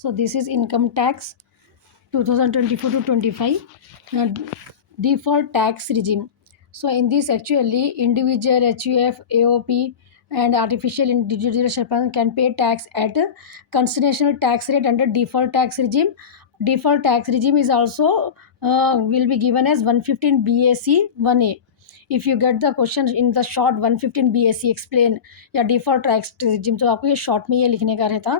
So this is income tax 2024 to 25 default tax regime. So in this actually individual HUF, AOP and artificial individual person can pay tax at a constitutional tax rate under default tax regime. Default tax regime is also will be given as 115 BAC 1A. If you get the question in the short 115 BAC explain या default tax regime, तो आपको ये short में ये लिखने का रहता.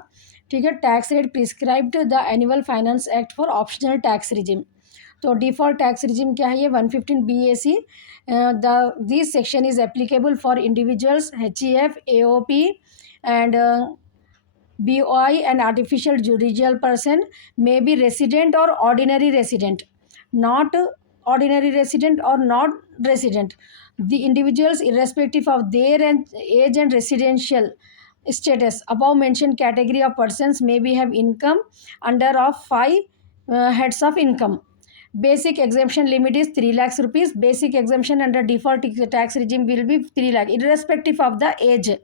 ठीक है. Tax rate prescribed the annual finance act for optional tax regime. तो डिफॉल्ट टैक्स रिजिम क्या है ये 115 BAC. This section is applicable for individuals HEF, AOP and BOI and artificial judicial person may be resident or ordinary resident, not ordinary resident or not resident. The individuals irrespective of their age and residential status above mentioned category of persons may be have income under of 5 heads of income. Basic exemption limit is 3 lakhs rupees. Basic exemption under default tax regime will be 3 lakh irrespective of the age.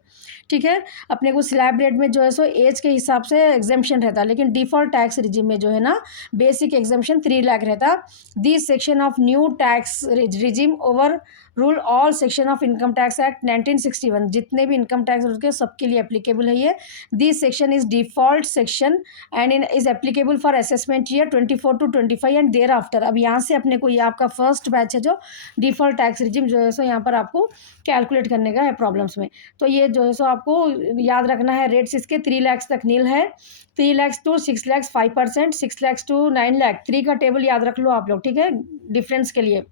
ठीक है. अपने को slab rate में जो है so as के हिसाब से एग्जेम्पशन रहता है, लेकिन डिफॉल्ट टैक्स रिजिम में जो है ना बेसिक एग्जेम्पशन 3 लाख रहता. This section of new tax regime over rule all section of income tax act 1961. जितने भी इनकम टैक्स उसके सबके लिए एप्लीकेबल है ये. This section is default section and is applicable for assessment year 24 to 25 and thereafter. अब यहाँ से अपने को ये आपका फर्स्ट बैच है जो डिफॉल्ट टैक्स रिजिम जो है सो यहाँ पर आपको कैलकुलेट करने का है प्रॉब्लम्स में. तो ये जो है सो आपको याद रखना है रेट्स इसके 3 लाख तक नील है. 3 लाख टू 6 लाख 5%, 6 लाख टू 9 लाख 3 का टेबल याद रख लो आप लोग. ठीक है. डिफरेंस के लिए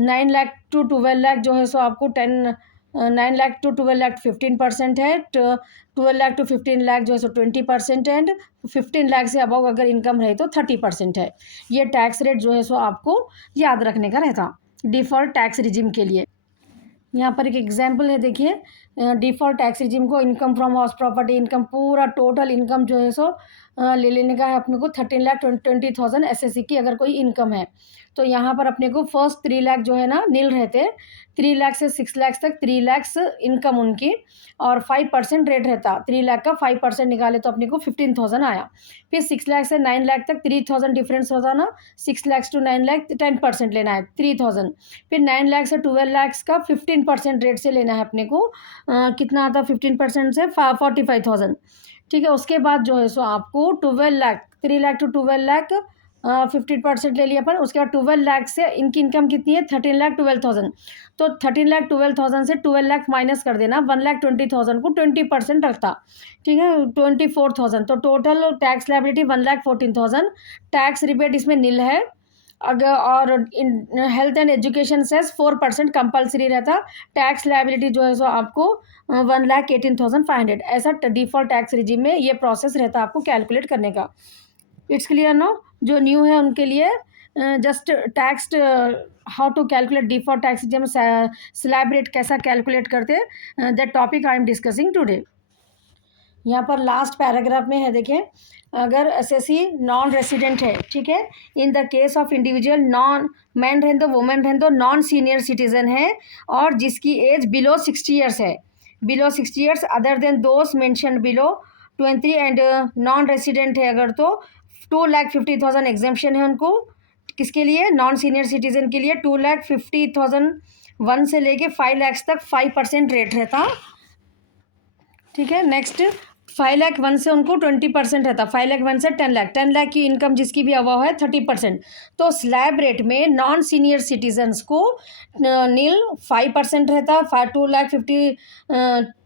9 लाख टू 12 लाख जो है सो आपको 9 लाख टू 12 लाख 15% है. 12 लाख टू 15 लाख जो है सो 20% एंड 15 लाख से अबव अगर इनकम रहे तो 30% है. ये टैक्स रेट जो है सो आपको याद रखने का रहता डिफॉल्ट टैक्स रिजिम के लिए. यहाँ पर एक एग्जाम्पल है देखिए. डिफॉल्ट टैक्स रिजिम को income from house property income पूरा टोटल इनकम जो है सो ले लेने का है अपने को 13,20,000 SSC की अगर कोई इनकम है. तो यहाँ पर अपने को फर्स्ट 3 लाख जो है ना नील रहते. 3 लाख से 6 लाख तक 3 लाख इनकम उनकी और 5% रेट रहता. 3 लाख का 5% निकाले तो अपने को 15,000 आया. फिर 6 लाख से 9 लाख तक 3,000 डिफरेंस होता ना. 6 लाख टू 9 लाख 10% लेना है 3,000. फिर 9 लाख से 12 लाख का 15% रेट से लेना है अपने को. कितना आता 15% से 45,000. ठीक है. उसके बाद जो है सो आपको 12 लाख 3 लाख टू 12 लाख 15% ले लिया अपन. उसके बाद 12 लाख से इनकी इनकम कितनी है 13,12,000. तो 13,12,000 से 12 लाख माइनस कर देना. 1,20,000 को 20% रखता. ठीक है. 24,000 तो total tax liability 1,14,000. Tax rebate इसमें नील है अगर और health and education cess 4% compulsory रहता. टैक्स लायबिलिटी जो है सो आपको 1,18,500 ऐसा डिफॉल्ट टैक्स रिजिम में ये प्रोसेस रहता आपको कैलकुलेट करने का. It's clear no. जो न्यू है उनके लिए just tax how to calculate default tax regime slab rate कैसा कैलकुलेट करते that topic I am discussing today. यहाँ पर लास्ट पैराग्राफ में है देखिए. अगर एसएससी नॉन रेसिडेंट है. ठीक है. In the case of individual non man रहने दो वुमेन रहने दो नॉन सीनियर सिटीजन है और जिसकी एज बिलो 60 ईयर्स है. Below 60 years other than those mention below 23 and non resident है अगर तो 2,50,000 एग्जेम्पशन है उनको. किसके लिए नॉन सीनियर सिटीजन के लिए 2,50,000 1 से लेके 5 लाख तक 5% रेट रहता. ठीक है. नेक्स्ट 5 लाख 1 से उनको 20% रहता. 5 लाख 1 से 10 लाख 10 लाख की इनकम जिसकी भी अभाव है 30%. तो स्लैब रेट में नॉन सीनियर सिटीजन्स को नील 5% रहता.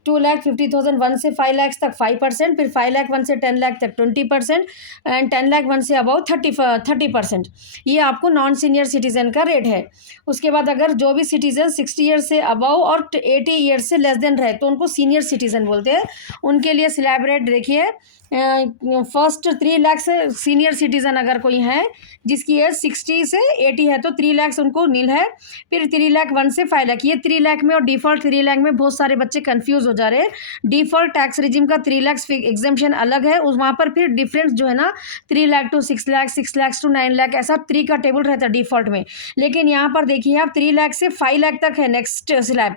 2,50,000 1 से 5 लाख तक 5%. फिर 5 लाख 1 से 10 लाख तक 20% एंड 10 लाख 1 से अबाउ 30%. ये आपको नॉन सीनियर सिटीजन का रेट है. उसके बाद अगर जो भी सिटीजन 60 ईयर से अबाउ और 80 ईयर से लेस देन रहे तो उनको सीनियर सिटीजन बोलते हैं. उनके लिए स्लैब रेट देखिए. फर्स्ट 3 लाख से सीनियर सिटीजन अगर कोई है जिसकी एज 60 से 80 है तो 3 लाख उनको नील है. फिर 3 लाख 1 से 5 लाख. ये 3 लाख में और डिफॉल्ट 3 लाख में बहुत सारे बच्चे कंफ्यूज हो जा रहे हैं. डिफॉल्ट टैक्स रिजिम का 3 लाख एग्जेम्पशन अलग है. उस वहाँ पर फिर डिफरेंस जो है ना 3 लाख टू 6 लाख 6 लाख टू 9 लाख ऐसा 3 का टेबल रहता है डिफॉल्ट में. लेकिन यहाँ पर देखिए आप 3 लाख से 5 लाख तक है नेक्स्ट स्लैब.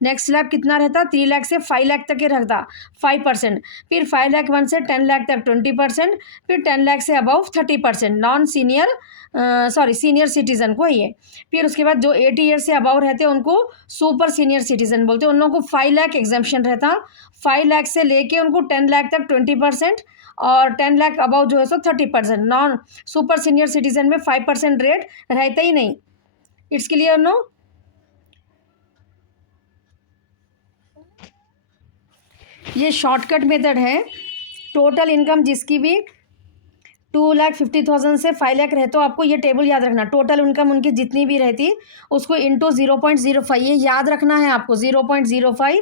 नेक्स्ट स्लैब कितना रहता, 3 लाख से 5 लाख तक के रखता 5%, फिर 5 लाख 1 से 10 लाख तक 20%, फिर 10 लाख से above 30%, non senior senior citizen को ये। फिर उसके बाद जो 80 ईयर से अबव रहते हैं उनको सुपर सीनियर सिटीजन बोलते हैं, उन लोगों को 5 लाख एग्जाम्पशन रहता, 5 लाख से लेके उनको 10 लाख तक 20%, और 10 लाख अबव जो है so 30%। Non super senior citizen में 5% रेट रहता ही नहीं। It's clear no. ये शॉर्टकट मेथड है। टोटल इनकम जिसकी भी 2,50,000 से 5 लाख रहते हो, आपको ये टेबल याद रखना। टोटल इनकम उनकी जितनी भी रहती उसको इंटू 0.05, ये याद रखना है आपको, 0.05,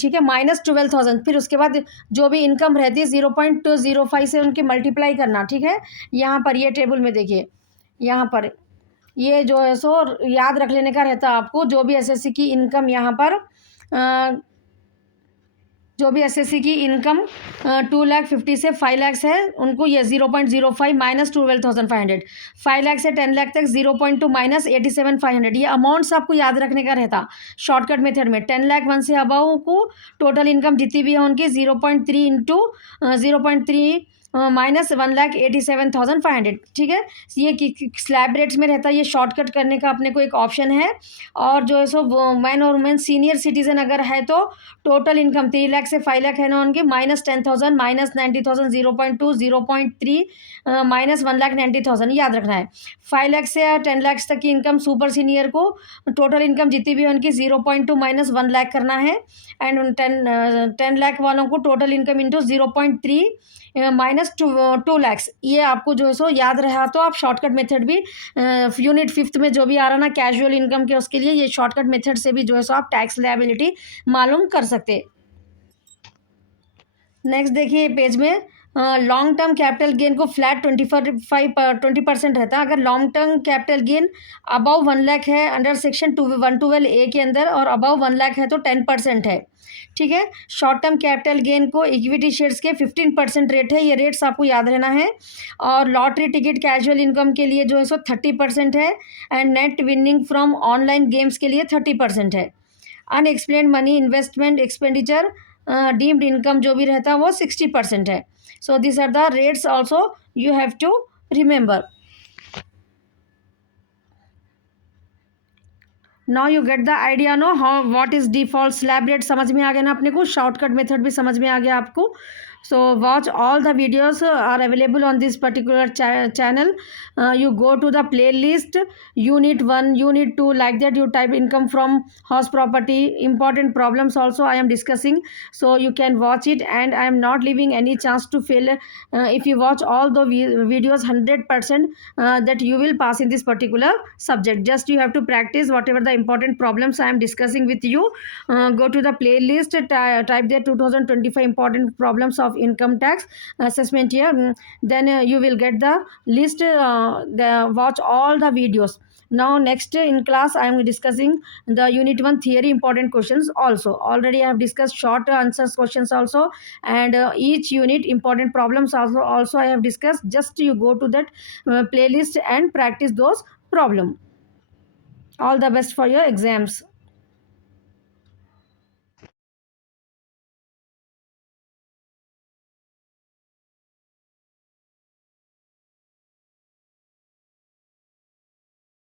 ठीक है, माइनस 12,000। फिर उसके बाद जो भी इनकम रहती है 0.05 से उनकी मल्टीप्लाई करना, ठीक है। यहाँ पर ये टेबल में देखिए, यहाँ पर ये जो है सो याद रख लेने का रहता है आपको। जो भी एसएससी की इनकम यहाँ पर जो भी एसएससी की इनकम 2,50,000 से 5 लाख है, उनको ये 0.05 माइनस 12,500, 5 लाख से 10 लाख तक 0.2 माइनस 87,500। ये अमाउंट्स आपको याद रखने का रहता शॉर्टकट मेथड में। 10 लाख 1 से अबव को टोटल इनकम जितनी भी है उनकी 0.3 इंटू 0.3 माइनस 1,87,500, ठीक है। ये स्लैब रेट्स में रहता है। ये शॉर्टकट करने का अपने को एक ऑप्शन है। और जो है सो मैन और वुमेन सीनियर सिटीजन अगर है तो टोटल इनकम 3 लाख से 5 लाख है ना उनकी, माइनस 10,000 माइनस 90,000 0.2 0.3 माइनस 1,90,000 याद रखना है। 5 लाख से 10 लाख तक की इनकम सुपर सीनियर को टोटल इनकम जितनी भी है उनकी 0.2 माइनस 1 लाख करना है। एंड 10 लाख वालों को total income into 0.3 minus 2 lakhs. ये आपको जो है सो याद रहा तो आप शॉर्टकट मेथड भी यूनिट 5th में जो भी आ रहा ना कैजुअल इनकम के, उसके लिए ये शॉर्टकट मेथड से भी जो है सो आप टैक्स लायबिलिटी मालूम कर सकते। नेक्स्ट देखिए पेज में लॉन्ग टर्म कैपिटल गेन को फ्लैट 20% रहता है। अगर long term capital gain above 1 lakh है अंडर सेक्शन 112A के अंदर, और अबव 1 लाख है तो 10% है, ठीक है। शॉर्ट टर्म कैपिटल गेन को इक्विटी शेयर्स के 15% रेट है, ये रेट्स आपको याद रहना है। और लॉटरी टिकट कैजुअल इनकम के लिए जो है सो 30% है, and net winning from online games के लिए 30% है। Unexplained money investment expenditure deemed income जो भी रहता है वो 60% है। So this are the rates also you have to remember. Now you get the idea no how what is default slab rate. समझ में आ गया ना अपने को, शॉर्टकट मेथड भी समझ में आ गया आपको। So watch all the videos are available on this particular channel. You go to the playlist unit 1 unit 2 like that, you type income from house property, important problems also I am discussing, so you can watch it, and I am not leaving any chance to fail. If you watch all the videos 100% that you will pass in this particular subject. Just you have to practice whatever the important problems I am discussing with you. Go to the playlist, type there 2025 important problems of income tax assessment here. Then you will get the list. Watch all the videos. Now next in class I am discussing the unit 1 theory important questions also. Already I have discussed short answers questions also, and each unit important problems also I have discussed. Just you go to that playlist and practice those problem. All the best for your exams.